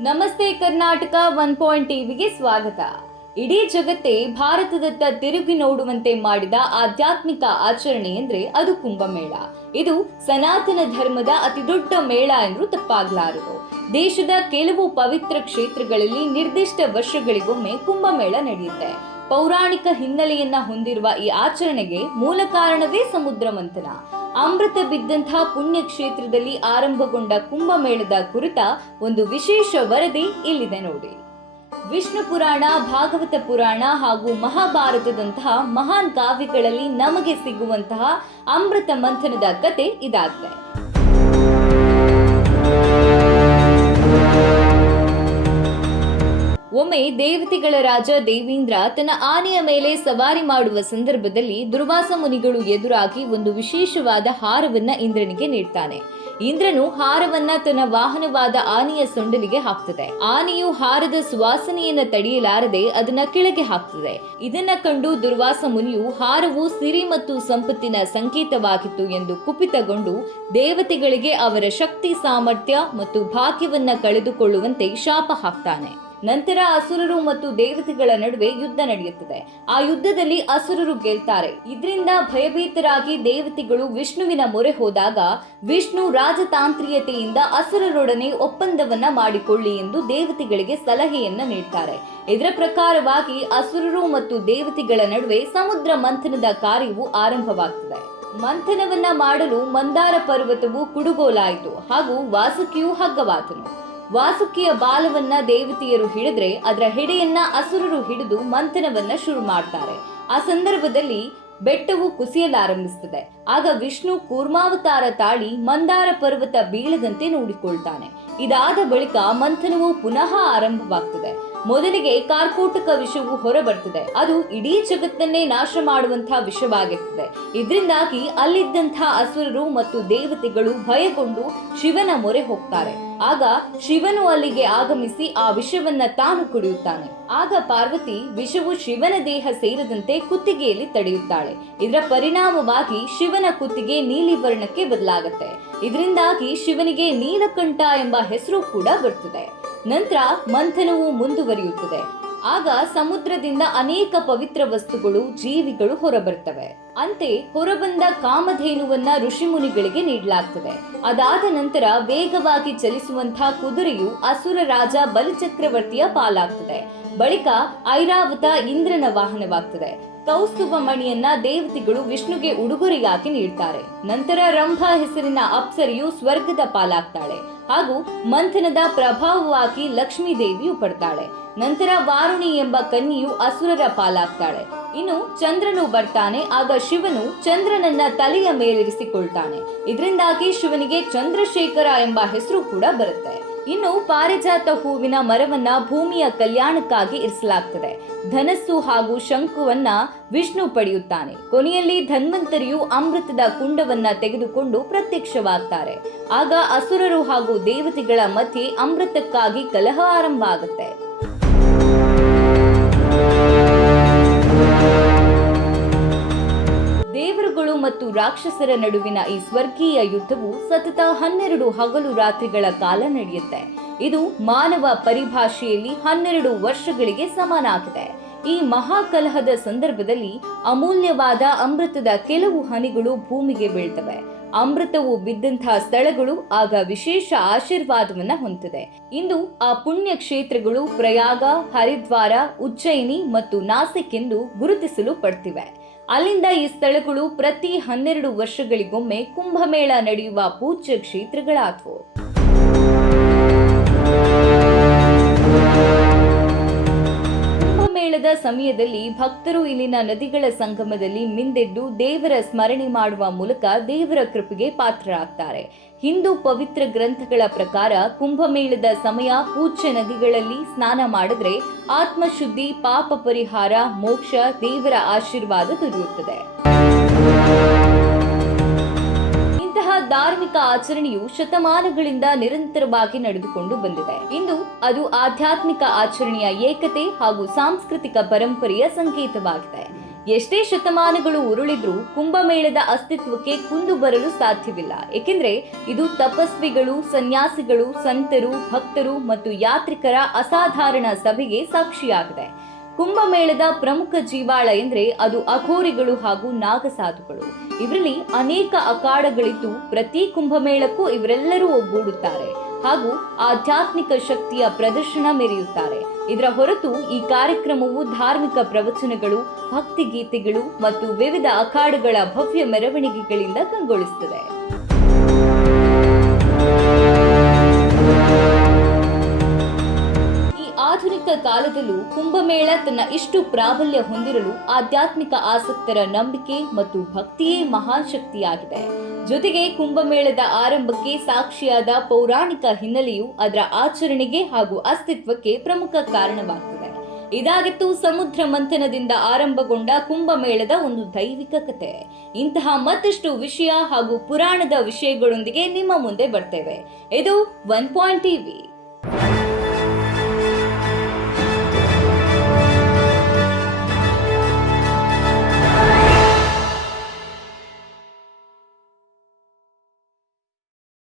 ನಮಸ್ತೆ Karnataka one point ಟಿವಿಗೆ ಸ್ವಾಗತ. ಇಡೀ ಜಗತ್ತೇ ಭಾರತದತ್ತ ತಿರುಗಿ ನೋಡುವಂತೆ ಮಾಡಿದ ಆಧ್ಯಾತ್ಮಿಕ ಆಚರಣೆ ಎಂದ್ರೆ ಅದು ಕುಂಭಮೇಳ. ಇದು ಸನಾತನ ಧರ್ಮದ ಅತಿದೊಡ್ಡ ಮೇಳ ಎಂದ್ರೂ ತಪ್ಪಾಗಲಾರದು. ದೇಶದ ಕೆಲವು ಪವಿತ್ರ ಕ್ಷೇತ್ರಗಳಲ್ಲಿ ನಿರ್ದಿಷ್ಟ ವರ್ಷಗಳಿಗೊಮ್ಮೆ ಕುಂಭಮೇಳ ನಡೆಯುತ್ತೆ. ಪೌರಾಣಿಕ ಹಿನ್ನೆಲೆಯನ್ನ ಹೊಂದಿರುವ ಈ ಆಚರಣೆಗೆ ಮೂಲ ಕಾರಣವೇ ಸಮುದ್ರ ಮಂಥನ. ಅಮೃತ ಬಿದ್ದಂತಹ ಪುಣ್ಯ ಕ್ಷೇತ್ರದಲ್ಲಿ ಆರಂಭಗೊಂಡ ಕುಂಭಮೇಳದ ಕುರಿತ ಒಂದು ವಿಶೇಷ ವರದಿ ಇಲ್ಲಿದೆ ನೋಡಿ. ವಿಷ್ಣು ಪುರಾಣ, ಭಾಗವತ ಪುರಾಣ ಹಾಗೂ ಮಹಾಭಾರತದಂತಹ ಮಹಾನ್ ಕಾವ್ಯಗಳಲ್ಲಿ ನಮಗೆ ಸಿಗುವಂತಹ ಅಮೃತ ಮಂಥನದ ಕತೆ ಇದಾಗಿದೆ. ಒಮ್ಮೆ ದೇವತೆಗಳ ರಾಜ ದೇವೀಂದ್ರ ತನ್ನ ಆನೆಯ ಮೇಲೆ ಸವಾರಿ ಮಾಡುವ ಸಂದರ್ಭದಲ್ಲಿ ದುರ್ವಾಸ ಮುನಿಗಳು ಎದುರಾಗಿ ಒಂದು ವಿಶೇಷವಾದ ಹಾರವನ್ನ ಇಂದ್ರನಿಗೆ ನೀಡ್ತಾನೆ. ಇಂದ್ರನು ಹಾರವನ್ನ ತನ್ನ ವಾಹನವಾದ ಆನೆಯ ಸೊಂಡಲಿಗೆ ಹಾಕ್ತದೆ. ಆನೆಯು ಹಾರದ ಸುವಾಸನೆಯನ್ನ ತಡೆಯಲಾರದೆ ಅದನ್ನ ಕೆಳಗೆ ಹಾಕ್ತದೆ. ಇದನ್ನ ಕಂಡು ದುರ್ವಾಸ ಮುನಿಯು ಹಾರವು ಸಿರಿ ಮತ್ತು ಸಂಪತ್ತಿನ ಸಂಕೇತವಾಗಿತ್ತು ಎಂದು ಕುಪಿತಗೊಂಡು ದೇವತೆಗಳಿಗೆ ಅವರ ಶಕ್ತಿ, ಸಾಮರ್ಥ್ಯ ಮತ್ತು ಭಾಗ್ಯವನ್ನ ಕಳೆದುಕೊಳ್ಳುವಂತೆ ಶಾಪ ಹಾಕ್ತಾನೆ. ನಂತರ ಅಸುರರು ಮತ್ತು ದೇವತೆಗಳ ನಡುವೆ ಯುದ್ಧ ನಡೆಯುತ್ತದೆ. ಆ ಯುದ್ಧದಲ್ಲಿ ಅಸುರರು ಗೆಲ್ತಾರೆ. ಇದರಿಂದ ಭಯಭೀತರಾಗಿ ದೇವತೆಗಳು ವಿಷ್ಣುವಿನ ಮೊರೆ ಹೋದಾಗ ವಿಷ್ಣು ರಾಜತಾಂತ್ರಿಕತೆಯಿಂದ ಅಸುರರೊಡನೆ ಒಪ್ಪಂದವನ್ನ ಮಾಡಿಕೊಳ್ಳಿ ಎಂದು ದೇವತೆಗಳಿಗೆ ಸಲಹೆಯನ್ನ ನೀಡ್ತಾರೆ. ಇದರ ಪ್ರಕಾರವಾಗಿ ಅಸುರರು ಮತ್ತು ದೇವತೆಗಳ ನಡುವೆ ಸಮುದ್ರ ಮಂಥನದ ಕಾರ್ಯವು ಆರಂಭವಾಗ್ತದೆ. ಮಂಥನವನ್ನ ಮಾಡಲು ಮಂದಾರ ಪರ್ವತವು ಕುಡುಗೋಲಾಯಿತು ಹಾಗೂ ವಾಸುಕಿಯು ಹಗ್ಗವಾದನು. ವಾಸುಕಿಯ ಬಾಲವನ್ನ ದೇವತೆಯರು ಹಿಡಿದ್ರೆ ಅದರ ಹೆಡೆಯನ್ನ ಅಸುರರು ಹಿಡಿದು ಮಂಥನವನ್ನ ಶುರು ಮಾಡ್ತಾರೆ. ಆ ಸಂದರ್ಭದಲ್ಲಿ ಬೆಟ್ಟವು ಕುಸಿಯಲಾರಂಭಿಸುತ್ತದೆ. ಆಗ ವಿಷ್ಣು ಕೂರ್ಮಾವತಾರ ತಾಳಿ ಮಂದಾರ ಪರ್ವತ ಬೀಳದಂತೆ ನೋಡಿಕೊಳ್ತಾನೆ. ಇದಾದ ಬಳಿಕ ಮಂಥನವು ಪುನಃ ಆರಂಭವಾಗ್ತದೆ. ಮೊದಲಿಗೆ ಕಾರ್ಕೋಟಕ ವಿಷವು ಹೊರಬರ್ತದೆ ಅದು ಇಡೀ ಜಗತ್ತನ್ನೇ ನಾಶ ಮಾಡುವಂತಹ ವಿಷವಾಗಿರ್ತದೆ ಇದರಿಂದಾಗಿ ಅಲ್ಲಿದ್ದಂತಹ ಅಸುರರು ಮತ್ತು ದೇವತೆಗಳು ಭಯಗೊಂಡು ಶಿವನ ಮೊರೆ ಹೋಗ್ತಾರೆ. ಆಗ ಶಿವನು ಅಲ್ಲಿಗೆ ಆಗಮಿಸಿ ಆ ವಿಷವನ್ನ ತಾನು ಕುಡಿಯುತ್ತಾನೆ. ಆಗ ಪಾರ್ವತಿ ವಿಷವು ಶಿವನ ದೇಹ ಸೇರದಂತೆ ಕುತ್ತಿಗೆಯಲ್ಲಿ ತಡೆಯುತ್ತಾಳೆ. ಇದರ ಪರಿಣಾಮವಾಗಿ ಶಿವನ ಕುತ್ತಿಗೆ ನೀಲಿ ವರ್ಣಕ್ಕೆ ಬದಲಾಗುತ್ತೆ. ಇದರಿಂದಾಗಿ ಶಿವನಿಗೆ ನೀಲಕಂಠ ಎಂಬ ಹೆಸರು ಕೂಡ ಬರ್ತದೆ ನಂತರ ಮಂಥನವು ಮುಂದುವರಿಯುತ್ತದೆ. ಆಗ ಸಮುದ್ರದಿಂದ ಅನೇಕ ಪವಿತ್ರ ವಸ್ತುಗಳು, ಜೀವಿಗಳು ಹೊರಬರ್ತವೆ ಅಂತೆ ಹೊರಬಂದ ಕಾಮಧೇನುವನ್ನ ಋಷಿಮುನಿಗಳಿಗೆ ನೀಡಲಾಗ್ತದೆ. ಅದಾದ ನಂತರ ವೇಗವಾಗಿ ಚಲಿಸುವಂತಹ ಕುದುರೆಯು ಅಸುರ ರಾಜ ಬಲಿಚಕ್ರವರ್ತಿಯ ಪಾಲಾಗ್ತದೆ. ಬಳಿಕ ಐರಾವತ ಇಂದ್ರನ ವಾಹನವಾಗ್ತದೆ. ಕೌಸ್ತುಭ ಮಣಿಯನ್ನ ದೇವತೆಗಳು ವಿಷ್ಣುಗೆ ಉಡುಗೊರೆಯಾಗಿ ನೀಡ್ತಾರೆ. ನಂತರ ರಂಭ ಹೆಸರಿನ ಅಪ್ಸರಿಯು ಸ್ವರ್ಗದ ಪಾಲಾಗ್ತಾಳೆ. ಹಾಗೂ ಮಂಥನದ ಪ್ರಭಾವವಾಗಿ ಲಕ್ಷ್ಮೀ ದೇವಿಯು ಪಡ್ತಾಳೆ. ನಂತರ ವಾರುಣಿ ಎಂಬ ಕನ್ಯೆಯು ಅಸುರರ ಪಾಲಾಗ್ತಾಳೆ. ಇನ್ನು ಚಂದ್ರನು ಬರ್ತಾನೆ, ಆಗ ಶಿವನು ಚಂದ್ರನನ್ನ ತಲೆಯ ಮೇಲಿರಿಸಿಕೊಳ್ತಾನೆ. ಇದರಿಂದಾಗಿ ಶಿವನಿಗೆ ಚಂದ್ರಶೇಖರ ಎಂಬ ಹೆಸರು ಕೂಡ ಬರುತ್ತೆ. ಇನ್ನು ಪಾರಿಜಾತ ಹೂವಿನ ಮರವನ್ನ ಭೂಮಿಯ ಕಲ್ಯಾಣಕ್ಕಾಗಿ ಇರಿಸಲಾಗ್ತದೆ. ಧನಸ್ಸು ಹಾಗೂ ಶಂಕುವನ್ನ ವಿಷ್ಣು ಪಡೆಯುತ್ತಾನೆ. ಕೊನೆಯಲ್ಲಿ ಧನ್ವಂತರಿಯು ಅಮೃತದ ಕುಂಡವನ್ನ ತೆಗೆದುಕೊಂಡು ಪ್ರತ್ಯಕ್ಷವಾಗ್ತಾರೆ. ಆಗ ಅಸುರರು ಹಾಗೂ ದೇವತೆಗಳ ಮಧ್ಯೆ ಅಮೃತಕ್ಕಾಗಿ ಕಲಹ ಆರಂಭ ಆಗುತ್ತೆ. ಮತ್ತು ರಾಕ್ಷಸರ ನಡುವಿನ ಈ ಸ್ವರ್ಗೀಯ ಯುದ್ಧವು ಸತತ ಹನ್ನೆರಡು ಹಗಲು ರಾತ್ರಿಗಳ ಕಾಲ ನಡೆಯುತ್ತೆ. ಇದು ಮಾನವ ಪರಿಭಾಷೆಯಲ್ಲಿ ಹನ್ನೆರಡು ವರ್ಷಗಳಿಗೆ ಸಮನಾಗಿದೆ. ಈ ಮಹಾಕಲಹದ ಸಂದರ್ಭದಲ್ಲಿ ಅಮೂಲ್ಯವಾದ ಅಮೃತದ ಕೆಲವು ಹನಿಗಳು ಭೂಮಿಗೆ ಬೀಳ್ತವೆ. ಅಮೃತವು ಬಿದ್ದಂತಹ ಸ್ಥಳಗಳು ಆಗ ವಿಶೇಷ ಆಶೀರ್ವಾದವನ್ನ ಹೊಂದಿದೆ ಇಂದು ಆ ಪುಣ್ಯ ಕ್ಷೇತ್ರಗಳು ಪ್ರಯಾಗ, ಹರಿದ್ವಾರ, ಉಜ್ಜಯಿನಿ ಮತ್ತು ನಾಸಿಕ್ ಎಂದು ಗುರುತಿಸಲು ಪಡ್ತಿವೆ. ಅಲ್ಲಿಂದ ಈ ಸ್ಥಳಗಳು ಪ್ರತಿ ಹನ್ನೆರಡು ವರ್ಷಗಳಿಗೊಮ್ಮೆ ಕುಂಭಮೇಳ ನಡೆಯುವ ಪೂಜ್ಯ ಕ್ಷೇತ್ರಗಳಾದವು. ಸಮಯದಲ್ಲಿ ಭಕ್ತರು ಇಲ್ಲಿನ ನದಿಗಳ ಸಂಗಮದಲ್ಲಿ ಮಿಂದೆದ್ದು ದೇವರ ಸ್ಮರಣೆ ಮಾಡುವ ಮೂಲಕ ದೇವರ ಕೃಪೆಗೆ ಪಾತ್ರರಾಗ್ತಾರೆ. ಹಿಂದೂ ಪವಿತ್ರ ಗ್ರಂಥಗಳ ಪ್ರಕಾರ ಕುಂಭಮೇಳದ ಸಮಯ ಪೂಜ್ಯ ನದಿಗಳಲ್ಲಿ ಸ್ನಾನ ಮಾಡಿದ್ರೆ ಆತ್ಮಶುದ್ಧಿ, ಪಾಪ ಪರಿಹಾರ, ಮೋಕ್ಷ ದೇವರ ಆಶೀರ್ವಾದ ದೊರೆಯುತ್ತದೆ. ಧಾರ್ಮಿಕ ಆಚರಣೆಯು ಶತಮಾನಗಳಿಂದ ನಿರಂತರವಾಗಿ ನಡೆದುಕೊಂಡು ಬಂದಿದೆ. ಇಂದು ಅದು ಆಧ್ಯಾತ್ಮಿಕ ಆಚರಣೆಯ ಏಕತೆ ಹಾಗೂ ಸಾಂಸ್ಕೃತಿಕ ಪರಂಪರೆಯ ಸಂಕೇತವಾಗಿದೆ. ಎಷ್ಟೇ ಶತಮಾನಗಳು ಉರುಳಿದ್ರೂ ಕುಂಭಮೇಳದ ಅಸ್ತಿತ್ವಕ್ಕೆ ಕುಂದು ಬರಲು ಸಾಧ್ಯವಿಲ್ಲ. ಏಕೆಂದರೆ ಇದು ತಪಸ್ವಿಗಳು, ಸನ್ಯಾಸಿಗಳು, ಸಂತರು, ಭಕ್ತರು ಮತ್ತು ಯಾತ್ರಿಕರ ಅಸಾಧಾರಣ ಸಭೆಗೆ ಸಾಕ್ಷಿಯಾಗಿದೆ. ಕುಂಭಮೇಳದ ಪ್ರಮುಖ ಜೀವಾಳ ಎಂದರೆ ಅದು ಅಘೋರಿಗಳು ಹಾಗೂ ನಾಗಸಾಧುಗಳು. ಇವರಲ್ಲಿ ಅನೇಕ ಅಖಾಡಗಳಿದ್ದು ಪ್ರತಿ ಕುಂಭಮೇಳಕ್ಕೂ ಇವರೆಲ್ಲರೂ ಒಗ್ಗೂಡುತ್ತಾರೆ ಹಾಗೂ ಆಧ್ಯಾತ್ಮಿಕ ಶಕ್ತಿಯ ಪ್ರದರ್ಶನ ಮೆರೆಯುತ್ತಾರೆ. ಇದರ ಹೊರತು ಈ ಕಾರ್ಯಕ್ರಮವು ಧಾರ್ಮಿಕ ಪ್ರವಚನಗಳು ಭಕ್ತಿ ಗೀತೆಗಳು ಮತ್ತು ವಿವಿಧ ಅಖಾಡಗಳ ಭವ್ಯ ಮೆರವಣಿಗೆಗಳಿಂದ ಕಂಗೊಳಿಸುತ್ತದೆ. ಕಾಲದಲ್ಲೂ ಕುಂಭಮೇಳ ತನ್ನ ಇಷ್ಟು ಪ್ರಾಬಲ್ಯ ಹೊಂದಿರಲು ಆಧ್ಯಾತ್ಮಿಕ ಆಸಕ್ತರ ನಂಬಿಕೆ ಮತ್ತು ಭಕ್ತಿಯೇ ಮಹಾನ್ ಶಕ್ತಿಯಾಗಿದೆ ಜೊತೆಗೆ ಕುಂಭಮೇಳದ ಆರಂಭಕ್ಕೆ ಸಾಕ್ಷಿಯಾದ ಪೌರಾಣಿಕ ಹಿನ್ನೆಲೆಯು ಅದರ ಆಚರಣೆಗೆ ಹಾಗೂ ಅಸ್ತಿತ್ವಕ್ಕೆ ಪ್ರಮುಖ ಕಾರಣವಾಗ್ತದೆ. ಇದಾಗಿತ್ತು ಸಮುದ್ರ ಮಂಥನದಿಂದ ಆರಂಭಗೊಂಡ ಕುಂಭಮೇಳದ ಒಂದು ದೈವಿಕ ಕತೆ. ಇಂತಹ ಮತ್ತಷ್ಟು ವಿಷಯ ಹಾಗೂ ಪುರಾಣದ ವಿಷಯಗಳೊಂದಿಗೆ ನಿಮ್ಮ ಮುಂದೆ ಬರ್ತೇವೆ. ಇದು ಒನ್ ಪಾಯಿಂಟ್ ಟಿವಿ.